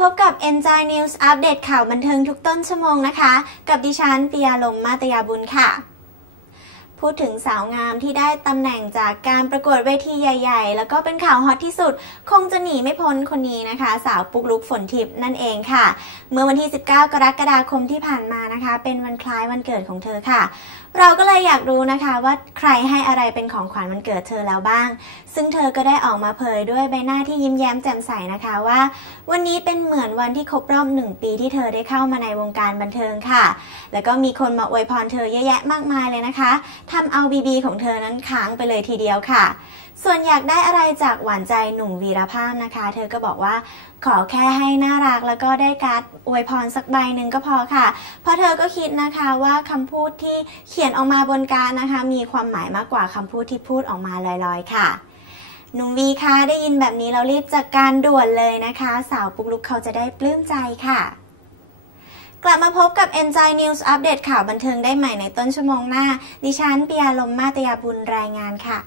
พบกับ Enjoy News อัปเดตข่าวบันเทิงทุกต้นชั่วโมงนะคะ กับดิฉันปิยาลมมาตยาบุญค่ะ พูดถึงสาวงามที่ได้ตำแหน่งจากการประกวดเวทีใหญ่ ๆ แล้วก็เป็นข่าวฮอตที่สุด คงจะหนีไม่พ้นคนนี้นะคะ สาวปุกลุกฝนทิพย์นั่นเองค่ะ เมื่อวันที่ 19 กรกฎาคมที่ผ่านมานะคะ เป็นวันคล้ายวันเกิดของเธอค่ะ เราก็เลยอยากรู้นะคะว่าใครให้อะไรเป็นของขวัญวันเกิดเธอแล้วบ้าง ซึ่งเธอก็ได้ออกมาเผยด้วยใบหน้าที่ยิ้มแย้มแจ่มใสนะคะว่า วันนี้เป็นเหมือนวันที่ครบรอบหนึ่งปีที่เธอได้เข้ามาในวงการบันเทิงค่ะ แล้วก็มีคนมาอวยพรเธอเยอะแยะมากมายเลยนะคะทำเอาบีบีของเธอนั้นค้างไปเลยทีเดียวค่ะ ส่วนอยากได้อะไรจากหวานใจหนุ่มวีรภาพนะคะ เธอก็บอกว่าขอแค่ให้น่ารักแล้วก็ได้การ์ดอวยพรสักใบหนึ่งก็พอค่ะ เพราะเธอก็คิดนะคะว่าคำพูดที่เขียนออกมาบนการ์ดนะคะ มีความหมายมากกว่าคำพูดที่พูดออกมาลอยๆ ค่ะหนุ่มวีคะได้ยินแบบนี้เรารีบจัดการด่วนเลยนะคะ สาวปุกลุกเขาจะได้ปลื้มใจค่ะ กลับมาพบกับ Enjoy News อัปเดตข่าวบันเทิงได้ใหม่ในต้นชั่วโมงหน้า ดิฉันปิยาลมมาตยาบุญรายงานค่ะ